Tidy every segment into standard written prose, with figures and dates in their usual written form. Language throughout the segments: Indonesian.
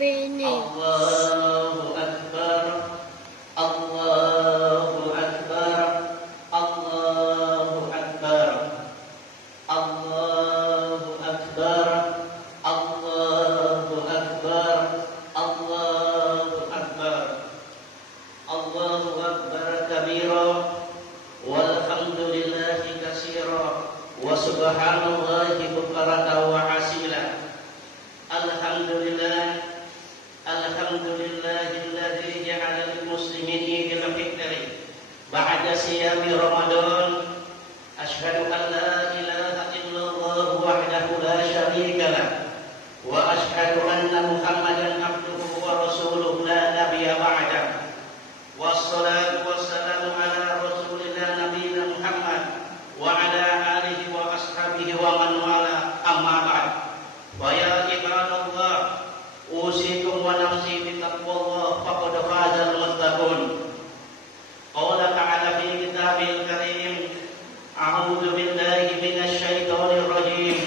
ini. Allahu Akbar, Allahu Akbar, Allahu Akbar, Allahu Akbar, Allahu Akbar, Allahu Akbar, Allahu Akbar kabira, walhamdulillahi katsira, wa subhanallahi bukratan wa asila. Alhamdulillah, alhamdulillahilladzi ja'ala lil muslimin idil fitri ba'da siyami Ramadan. Asyhadu an la ilaha illallah wahdahu la syarika lah wa asyhadu anna Muhammadan abduhu wa rasuluhu la nabiyya ba'da. Wassalatu wassalamu ala rasulillah nabiyina Muhammad wa ala alihi wa ashabihi wa man wala, amma ba'd. Wa ya ibadallah, usikum wa nafsi bi taqwallah faqad fazal muttaqun. Qala ta'ala fi kitabil karim, a'udzu billahi minasy syaithanir rajim.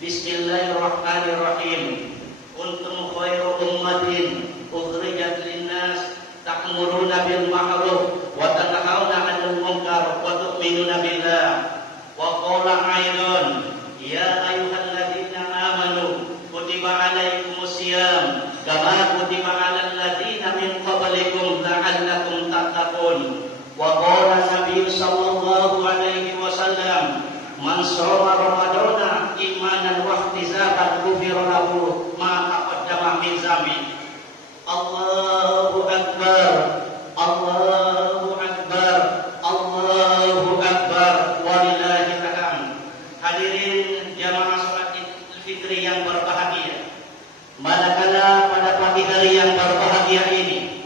Bismillahirrahmanirrahim. Kuntum khairu ummatin ukhrijat lin-nas ta'muruna bil ma'ruf wa tanhauna 'anil munkar wa tu'minuna billah. Wa qala aidan, ya ayyuhalladzina amanu kutiba 'alaikumus syiyam kama kutiba 'alal ladzina min qablikum la'allakum tattaqun. Wa qala Nabi sallallahu alaihi wasallam, man shoma ramadana imanan wa ihtisaban ghufira lahu ma taqaddama min dzambi. Allahu akbar, Allahu akbar, Allahu akbar, walillahil hamd. Hadirin jamaah salat Idul Fitri yang berbahagia, manakala pada pagi hari yang berbahagia ini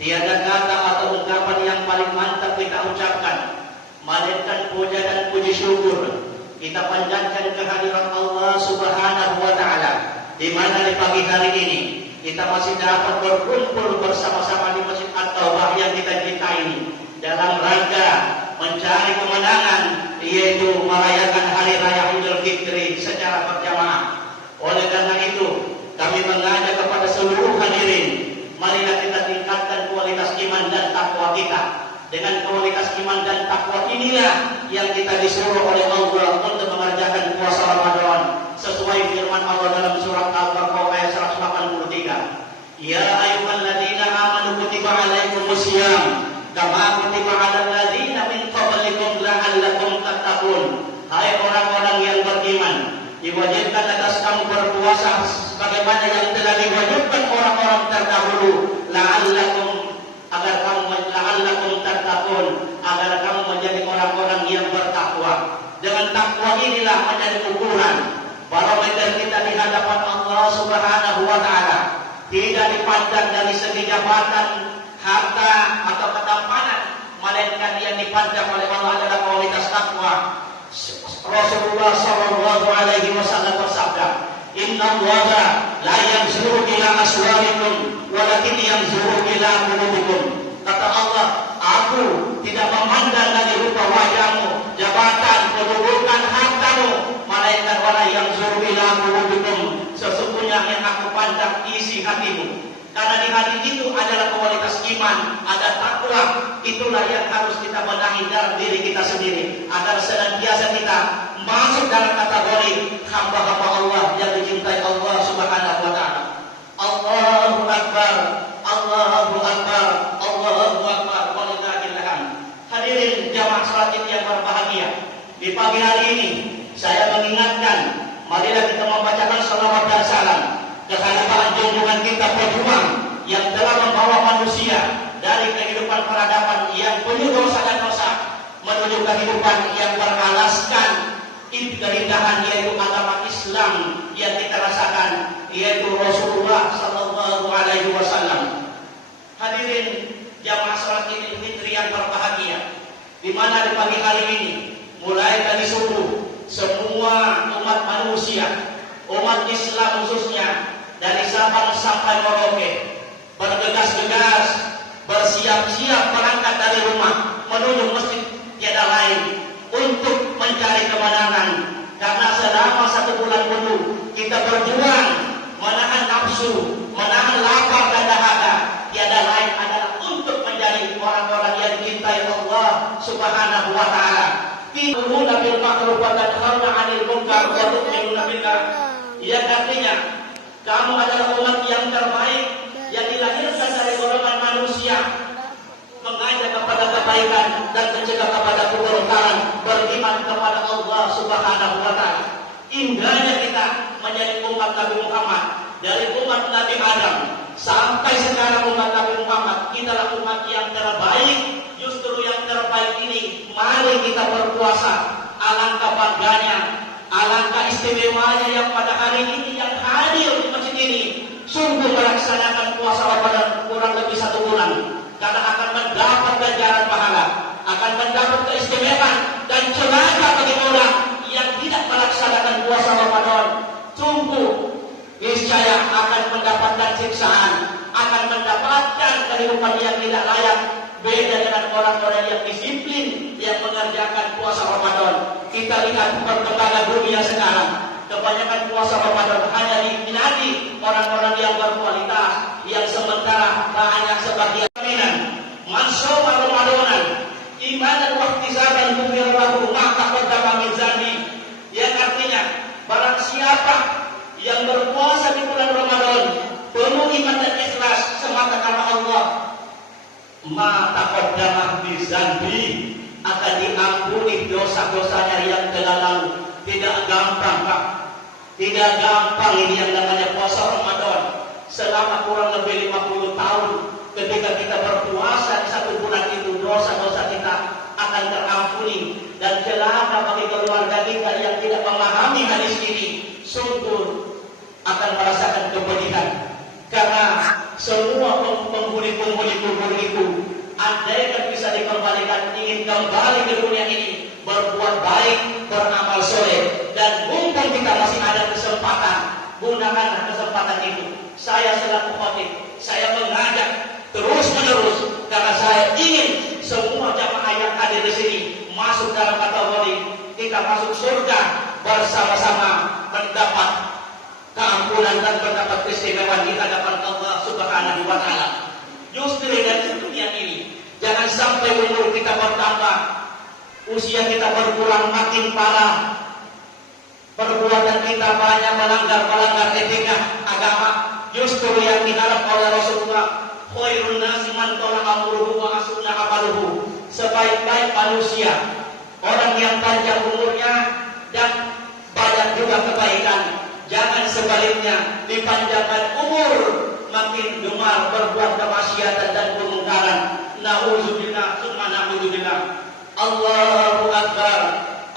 tiada kata atau ungkapan yang paling mantap kita ucapkan melainkan puja dan puji syukur kita panjatkan kehadirat Allah Subhanahu wa taala, di mana di pagi hari ini kita masih dapat berkumpul bersama-sama di Masjid At-Taubah yang kita cintai ini dalam rangka mencari kemenangan, yaitu merayakan hari raya Idul Fitri secara berjamaah. Oleh karena itu kami mengajak kepada seluruh hadirin, marilah kita tingkatkan kualitas iman dan takwa kita. Dengan kualitas iman dan takwa inilah yang kita disuruh oleh Allah untuk mengerjakan puasa Ramadan sesuai firman Allah dalam surat Al-Baqarah ayat 183. Ya ayyuhalladzina amanu kutiba 'alaikumus syiyam kama kutiba 'alal ladzina min qablikum la'allakum tattaqun. Hai orang-orang yang beriman, diwajibkan atas kamu berpuasa sebagaimana yang telah diwajibkan orang-orang terdahulu, agar kamu tattaqun, agar kamu menjadi orang-orang yang bertakwa. Dengan takwa inilah menjadi ukuran barometer kita di hadapan Allah Subhanahu wa taala. Tidak dipandang dari segi jabatan, harta atau ketampanan, melainkan yang dipandang oleh Allah adalah kualitas takwa. Rasulullah sallallahu alaihi wasallam bersabda, "Inna Allaha la yanzuru ila aswarikum walakin yanzuru ila qulubikum." Kata Allah, aku tidak memandang dari rupa wajahmu, jabatan, kedudukan, hartamu, melainkan wala yanzuru ila qulubikum. Sesungguhnya yang aku pandang isi hatimu. Karena di hati itu adalah kualitas iman, ada takwa. Itulah yang harus kita benahi dalam diri kita sendiri, agar senantiasa kita masuk dalam kategori hamba-hamba Allah yang dicintai Allah Subhanahu wa taala. Allahu akbar, Allahu akbar, Allahu akbar, walillahil hamd. Hadirin jamaah salat yang berbahagia, di pagi hari ini saya mengingatkan, marilah kita membacakan salawat dan salam kehadiran junjungan kita pejuang yang telah membawa manusia dari kehidupan peradaban yang penuh dosa dan dosa menuju kehidupan yang beralaskan keindahan, yaitu agama Islam yang kita rasakan, yaitu Rasulullah sallallahu alaihi wasallam. Hadirin jamaah salat Idul Fitri yang berbahagia, di mana di pagi hari ini mulai dari subuh semua umat manusia, umat Islam khususnya, dari Sabang sampai Merauke bergegas-gegas, bersiap-siap berangkat dari rumah menuju masjid tiada lain untuk mencari kemenangan. Karena selama 1 bulan penuh kita berjuang menahan nafsu, menahan lapar dan dahaga, tiada lain adalah untuk menjadi orang-orang yang dicintai Allah Subhanahu wa taala. Ta'muruna bil ma'ruf wa tanhauna 'anil munkar wa tu'minuna billah. Yang artinya kamu adalah umat yang terbaik yang dilahirkan dari golongan manusia, mengajak kepada kebaikan dan mencegah kepada kemungkaran, beriman kepada Allah Subhanahu wa taala. Indahnya kita menjadi umat Nabi Muhammad, dari umat Nabi Adam sampai sekarang umat Nabi Muhammad, kita adalah umat yang terbaik. Justru yang terbaik ini, mari kita berpuasa. Alangkah bangganya, alangkah istimewanya yang pada hari ini yang hadir di masjid ini sungguh melaksanakan puasa Ramadan kurang lebih 1 bulan, karena akan mendapat ganjaran pahala, akan mendapat keistimewaan dan celaka bagi orang yang tidak melaksanakan puasa Ramadan. Sungguh niscaya akan mendapatkan siksaan, akan mendapatkan kehidupan yang tidak layak. Beda dengan orang-orang yang disiplin yang mengerjakan puasa Ramadan. Kita lihat perkembangan dunia sekarang, kebanyakan puasa Ramadan hanya diminati orang-orang yang berkualitas, yang sementara banyak sebagian minat. Man shoma Ramadanan imanan wa ihtisaban ghufira lahu ma taqaddama min dzambi. Yang artinya barang siapa yang berpuasa di bulan Ramadan penuh iman dan ikhlas semata karena Allah, ma taqaddama min dzambi, akan diampuni dosa-dosanya yang telah lalu. Tidak gampang, Pak. Tidak gampang ini yang namanya puasa Ramadan. Selama kurang lebih 50 tahun ketika kita berpuasa di 1 bulan itu, dosa-dosa kita akan terampuni. Dan celaka bagi keluarga kita yang tidak memahami hadis ini, sungguh akan merasakan kepedihan. Karena semua penghuni-penghuni kubur itu andaikan bisa dikembalikan, ingin kembali ke dunia ini, berbuat baik, beramal soleh. Dan mumpung kita masih ada kesempatan, gunakanlah kesempatan itu. Saya selaku khatib, saya mengajak terus-menerus, karena saya ingin semua jamaah yang hadir di sini masuk dalam kategori kita masuk surga bersama-sama, mendapat keampunan dan mendapat keistimewaan di hadapan Allah Subhanahu wa taala. Justru dari dunia ini, jangan sampai umur kita bertambah, usia kita berkurang, makin parah, perbuatan kita banyak melanggar etika agama. Justru yang diharap oleh Rasulullah, khairun nasi man tala amruhu wa asuna amaluhu. Sebaik-baik manusia orang yang panjang umurnya dan banyak juga kebaikan. Jangan sebaliknya, dipanjangkan umur makin gemar berbuat kemaksiatan dan kemungkaran. Nauzubillah, summa nauzubillah. Allahu akbar,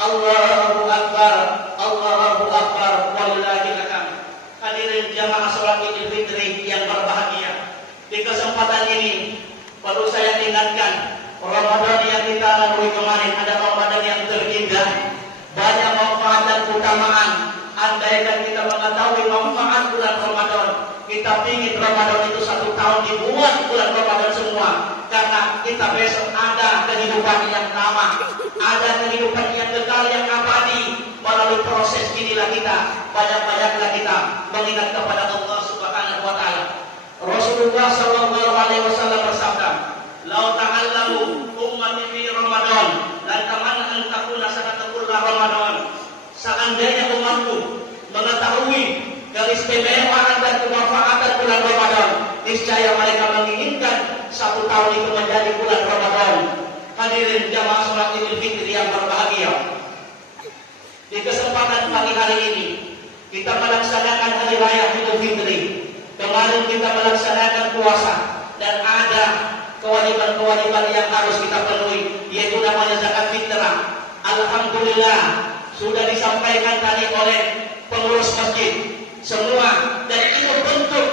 Allahu akbar, Allahu akbar, walillahil hamd. Hadirin jamaah salat Idul Fitri yang berbahagia, di kesempatan ini perlu saya ingatkan, Ramadan yang kita lalui kemarin adalah Ramadan yang terindah, banyak manfaat dan keutamaan. Andaikan kita mengetahui manfaat bulan Ramadan, kita ingin Ramadan itu 1 tahun dibuat bulan Ramadan semua, karena kita besok ada kehidupan yang lama, ada kehidupan yang kekal, yang abadi. Melalui proses inilah kita banyak-banyaklah kita mengingat kepada Allah Subhanahu wa taala. Rasulullah sallallahu alaihi wasallam bersabda, "Lau ta'allamu ummati fi Ramadan, lan tamanna an takuna sanatatul Ramadan." Seandainya umatku mengetahui keistimewaan dan kemanfaatan bulan Ramadan, niscaya mereka menginginkan 1 tahun itu menjadi bulan Ramadan. Hadirin jamaah salat Idul Fitri yang berbahagia, di kesempatan pagi hari ini kita melaksanakan hari raya Idul Fitri. Kemarin kita melaksanakan puasa dan ada kewajiban-kewajiban yang harus kita penuhi, yaitu namanya zakat fitrah. Alhamdulillah sudah disampaikan tadi oleh pengurus masjid semua, dan itu bentuk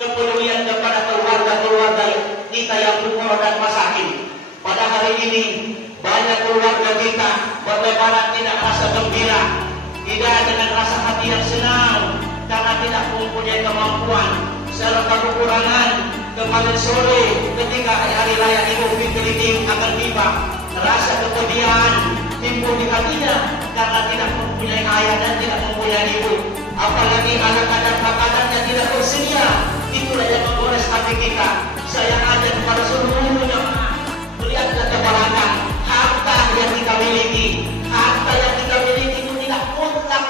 kepedulian kepada keluarga-keluarga kita yang fukara dan masakin. Pada hari ini banyak keluarga kita berlebaran tidak rasa gembira, tidak dengan rasa hati yang senang, karena tidak mempunyai kemampuan serta kekurangan. Kemarin sore ketika hari raya Idul Fitri ini akan tiba, rasa kepedihan timbul di hatinya karena tidak mempunyai ayah dan tidak mempunyai ibu. apalagi anak-anak makanannya tidak bersedia, itulah yang